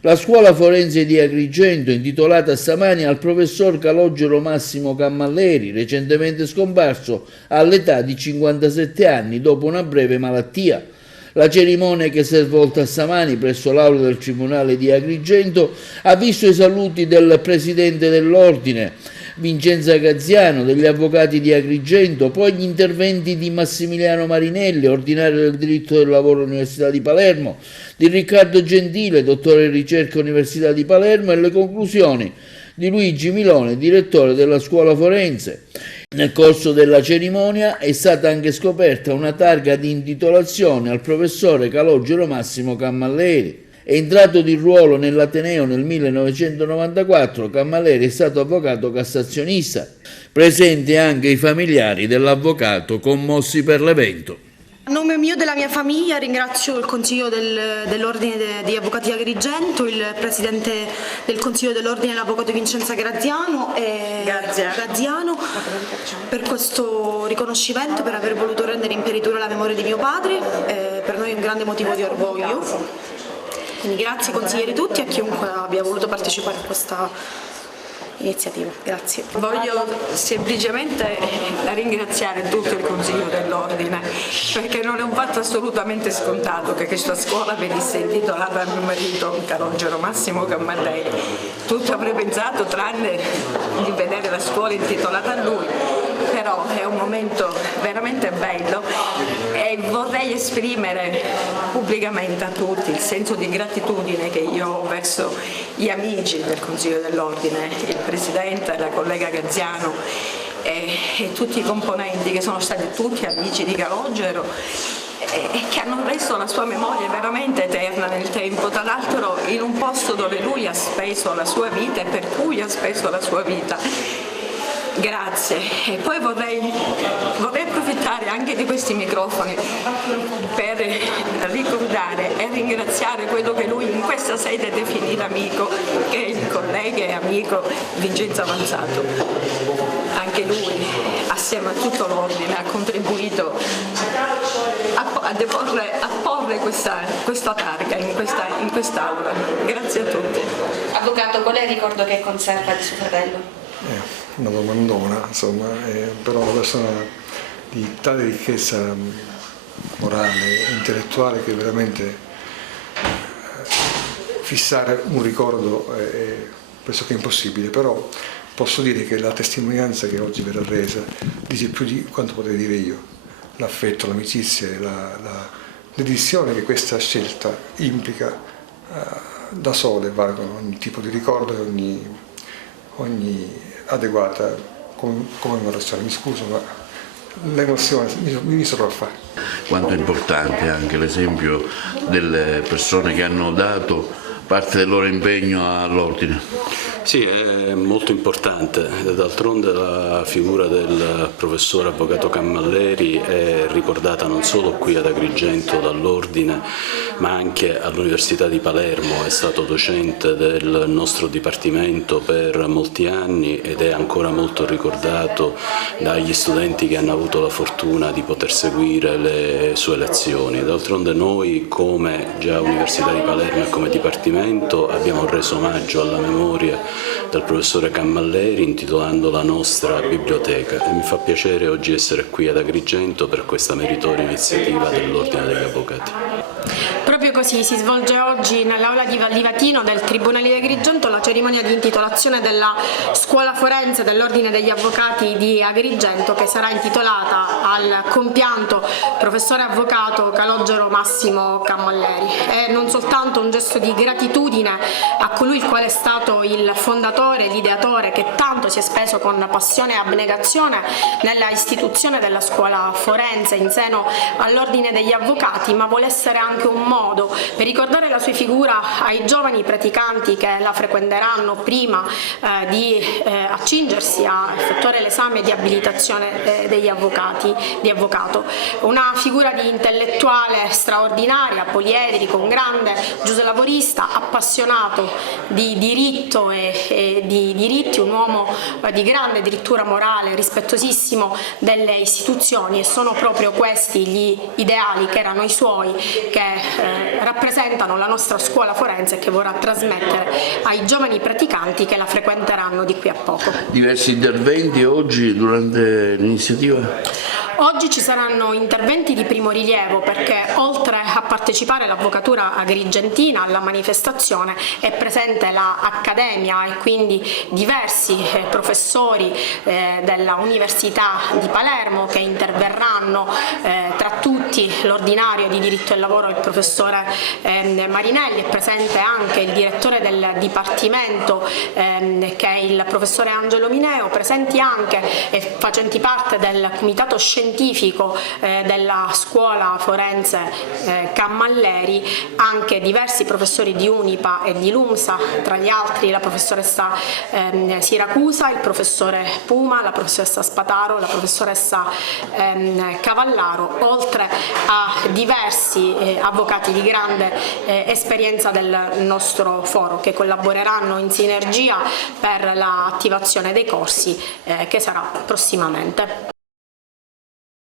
La scuola forense di Agrigento, intitolata stamani al professor Calogero Massimo Cammalleri, recentemente scomparso all'età di 57 anni dopo una breve malattia. La cerimonia, che si è svolta stamani presso l'aula del Tribunale di Agrigento, ha visto i saluti del presidente dell'ordine, Vincenzo Gaziano, degli avvocati di Agrigento, poi gli interventi di Massimiliano Marinelli, ordinario del diritto del lavoro all'Università di Palermo, di Riccardo Gentile, dottore di ricerca Università di Palermo, e le conclusioni di Luigi Milone, direttore della scuola forense. Nel corso della cerimonia è stata anche scoperta una targa di intitolazione al professore Calogero Massimo Cammalleri. Entrato di ruolo nell'Ateneo nel 1994, Cammalleri è stato avvocato cassazionista. Presenti anche i familiari dell'avvocato, commossi per l'evento. A nome mio e della mia famiglia ringrazio il Consiglio dell'Ordine degli Avvocati di Agrigento, il Presidente del Consiglio dell'Ordine, l'Avvocato Vincenzo Graziano, per questo riconoscimento, per aver voluto rendere imperitura la memoria di mio padre. Per noi è un grande motivo di orgoglio. Quindi grazie consiglieri tutti e a chiunque abbia voluto partecipare a questa iniziativa. Grazie. Voglio semplicemente ringraziare tutto il Consiglio dell'Ordine, perché non è un fatto assolutamente scontato che questa scuola venisse intitolata a mio marito Calogero Massimo Cammalleri. Tutto avrei pensato tranne di vedere la scuola intitolata a lui, però è un momento veramente bello e vorrei esprimere pubblicamente a tutti il senso di gratitudine che io ho verso gli amici del Consiglio dell'Ordine, il Presidente, la collega Gaziano e tutti i componenti che sono stati tutti amici di Calogero e che hanno reso la sua memoria veramente eterna nel tempo, tra l'altro in un posto dove lui ha speso la sua vita e per cui ha speso la sua vita. Grazie. E poi vorrei approfittare anche di questi microfoni per ricordare e ringraziare quello che lui in questa sede ha definito amico, che è il collega e amico Vincenzo Avanzato. Anche lui, assieme a tutto l'ordine, ha contribuito a porre questa targa in quest'aula. Grazie a tutti. Avvocato, qual è il ricordo che conserva di suo fratello? Una domandona, insomma, però una persona di tale ricchezza morale e intellettuale che veramente fissare un ricordo è pressoché impossibile, però posso dire che la testimonianza che oggi verrà resa dice più di quanto potrei dire io. L'affetto, l'amicizia e la dedizione che questa scelta implica da sole valgono ogni tipo di ricordo e ogni adeguata commemorazione. Mi scuso, ma l'emozione mi sopraffa. Quanto è importante anche l'esempio delle persone che hanno dato parte del loro impegno all'ordine. Sì, è molto importante, d'altronde la figura del professor avvocato Cammalleri è ricordata non solo qui ad Agrigento dall'Ordine, ma anche all'Università di Palermo. È stato docente del nostro dipartimento per molti anni ed è ancora molto ricordato dagli studenti che hanno avuto la fortuna di poter seguire le sue lezioni. D'altronde noi, come già Università di Palermo e come dipartimento, abbiamo reso omaggio alla memoria del professore Cammalleri intitolando la nostra biblioteca e mi fa piacere oggi essere qui ad Agrigento per questa meritoria iniziativa dell'Ordine degli Avvocati. Proprio così si svolge oggi nell'aula di Vallivatino del Tribunale di Agrigento la cerimonia di intitolazione della scuola forense dell'Ordine degli Avvocati di Agrigento, che sarà intitolata al compianto professore avvocato Calogero Massimo Cammalleri. È non soltanto un gesto di gratitudine a colui il quale è stato il fondatore, l'ideatore, che tanto si è speso con passione e abnegazione nella istituzione della scuola forense in seno all'Ordine degli Avvocati, ma vuole essere anche un modo per ricordare la sua figura ai giovani praticanti che la frequenteranno prima di accingersi a effettuare l'esame di abilitazione degli avvocati, di avvocato. Una figura di intellettuale straordinaria, poliedrico, un grande giuslavorista, appassionato di diritto e di diritti, un uomo di grande dirittura morale, rispettosissimo delle istituzioni, e sono proprio questi gli ideali che erano i suoi che rappresentano la nostra scuola forense e che vorrà trasmettere ai giovani praticanti che la frequenteranno di qui a poco. Diversi interventi oggi durante l'iniziativa? Oggi ci saranno interventi di primo rilievo perché oltre a partecipare l'Avvocatura Agrigentina alla manifestazione è presente l'Accademia e quindi diversi professori della Università di Palermo che interverranno, tra tutti l'ordinario di diritto del lavoro, il professore Marinelli, è presente anche il direttore del Dipartimento che è il professore Angelo Mineo, presenti anche e facenti parte del comitato scientifico della scuola forense Cammalleri, anche diversi professori di Unipa e di LUMSA, tra gli altri la professoressa Siracusa, il professore Puma, la professoressa Spataro, la professoressa Cavallaro, oltre a diversi avvocati di grande esperienza del nostro foro che collaboreranno in sinergia per l'attivazione dei corsi che sarà prossimamente.